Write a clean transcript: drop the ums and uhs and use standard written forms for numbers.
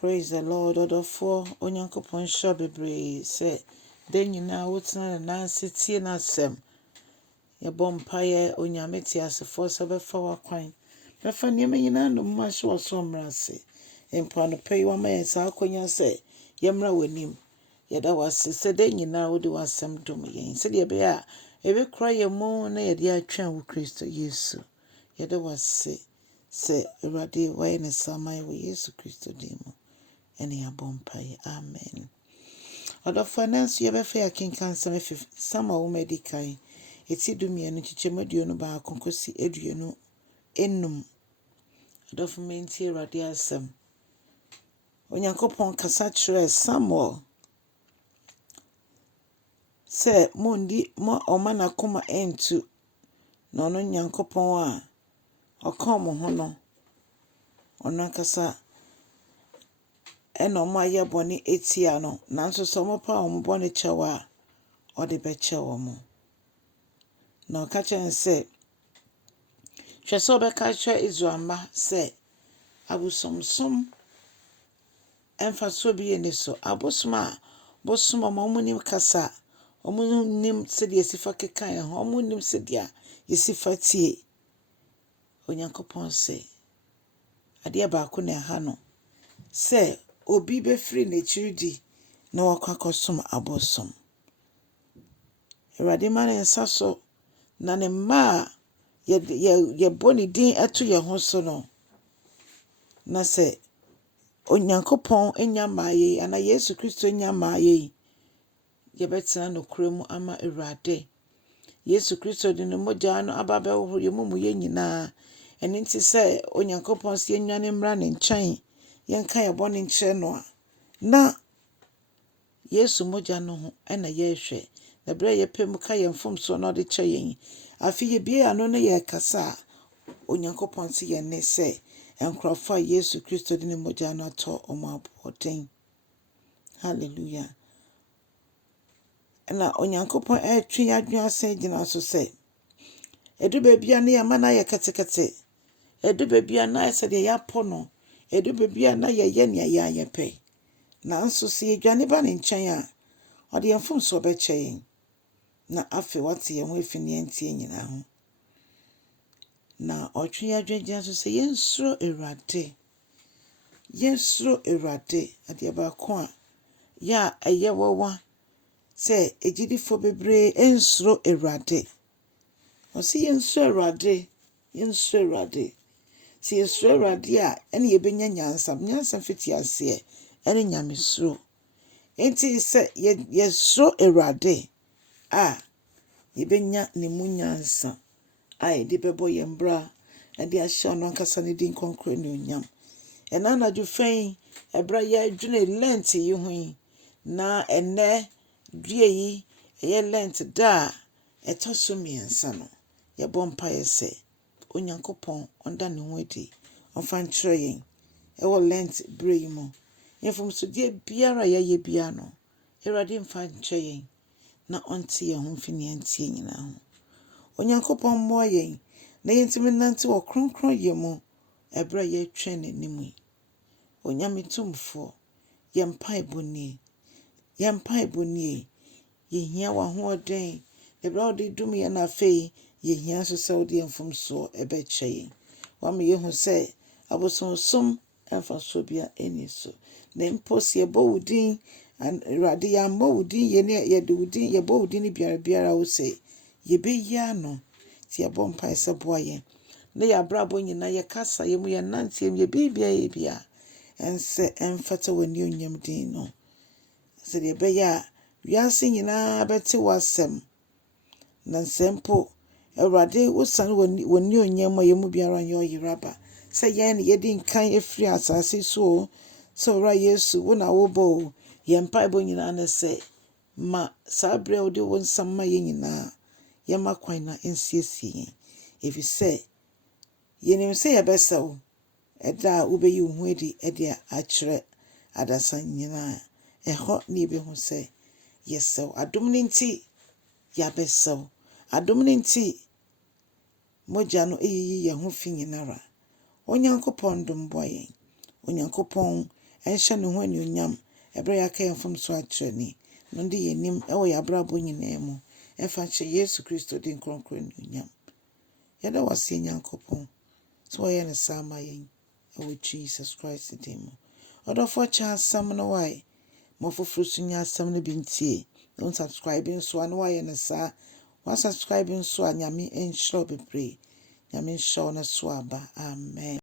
Praise the Lord. Odofo onyankopon sha bebre se den nyina wotena na nsetie na asem. Ye bompaye onyame ti asefo se befa wakwan. Befa niam nyina no ma hye woso mrase. Empa no pay wa ma yensa akonya se yemra wanim. Yeda wase se den nyina wodi wasem dom yen. Se de be a ebe kura ye mo na yede atwan wo Kristo Yesu. Yeda wase se Awurade waye ne samai wo Yesu Kristo dimo. Eni abompaye. Amen. Odofo nanso ye befa ya kinkan sama wo medikai. Eti dumienu chichemeduonu ba konkosi eduonu enum. Odofo menti Awurade asem. Onyankopon kasa kyerɛ Samuel se mondi mo omana koma entu na ono Nyankopon a ɔka mo ho no ono kasa eno ma ye boni etia no nanso so mo pa o mo boni chewa o de be chewa mo na ka chen se hwe so be ka hwe Israelma se abosomsom emfa so bi eni so abosom a bosom ma mo nim kasa o mo nim se de sifa kekan ho mo nim se dia yesifa tie Onyankopon se ade ba ko na ha no se obi be free na chiridi na wakwakosom abosom. Awurade ma ne nsa so na ne ma ye boni din eto ye ho so no na se Onyankopon enya maaye ana Yesu Kristo enya maaye ye betena no kuremu ama Awurade. Yesu Kristo de no mogya no ababe wo ye mumu ye nyina eni nti se Onyankopon se enwane mra ne nkyɛn yenka ye boni nkyerɛ no a na Yesu mogya no ho na ye hwɛ na bre ye pem ka ye mfomso no de kyɛ yen afi ye bia ano na ye kasa Onyankopon se ye ne se enkrofo Yesu Kristo de ne mogya no ato omo aboten. Hallelujah. Na Onyankopon twe adwuma se gina so se edu bebia na ye mana ye ketekete edu bebia na se de ya pono edu bebia na ye ne ye pe na nso se edwane ba ne nkyɛn a ɔde mfomso be kyɛn na afi wate ye ho efini entie nyina ho na ɔtwe adwagya so se yensuro Awurade ade ba ko a ya eye wowa se ejidifo bebre ensuro Awurade o se yensuro Awurade se yensuro Awurade a ene ye benya nyansa fiti ase ene nyamesuro enti se yesuro Awurade a ye benya ne munyansa ai de bebo ye mbra ade ahye no nkasa ne din konkro ne onyam enana dufan ebra ye dwene Lent yi hu na ene due yi ye Lent da ɛtɔso miɛnsa no ye bompa ye se Onyankopon onda ne ho adi onfa nkyerɛ yen wo Lent bre yi mo yefomso die biara ye bia no Awurade mfa nkyerɛ yen na onte ye ho mfini antie nyina ho Onyankopon mo yen na yentimi nante wo kronkron ye mo ebra ye twen n'anim Onyame tumfo ye mpai boni ye hia wa ho den ebra odi dum ye na fei ye hia so se odi mfomso ebe kyɛn wa me ye hu se abosomsom emfa so bia eni so na imposie bowudin and Awurade ya bowudin ye ne ye de wudin ye bowudin biara wo se ye be ya no ti ye bompa se boa ye na ya brabo nyina ye kasa ye mu ye nante ye bibia ense emfata wani onyam din no se de be ya wiase nyina beti wasem na sempo Awurade wosan wani onyam ye mu biara nye oyiraba se ye ne ye din kan efri asase so so ra Yesu wona wo bo ye mpaebo nyina na se ma sabre odi won samma ye nyina ye makwan na ensiesie efi se ye nim se ye besaw eda ubeyi hu edi akyere adasa nyina eho ni be hu se yesaw adom ni nti ya besaw adom ni nti mogya no eyiyi ye ho fi nyinara Onyankopon dom boyen Onyankopon ɛnhyɛ ne ho anuonyam ɛberɛ yɛaka yɛn mfom so akyerɛ ni no de yɛnim ɛwɔ yɛabrabɔ nyinaa mu ɛfa kyerɛ Yesu Kristo din kronkron anuonyam. Yɛda wase Nyankopɔn so wɔyɛ ne saa ma yɛn ɛwɔ Jesus Christ din mu. Ɔdɔfoɔ kyɛ asɛm no wae ma foforo so nya asɛm no bi ntie. Don't subscribe nso a na wayɛ ne saa. Wa subscribe nso a Nyame nhyira wo bebree. Nyame nhyira wo na so aba. Amen.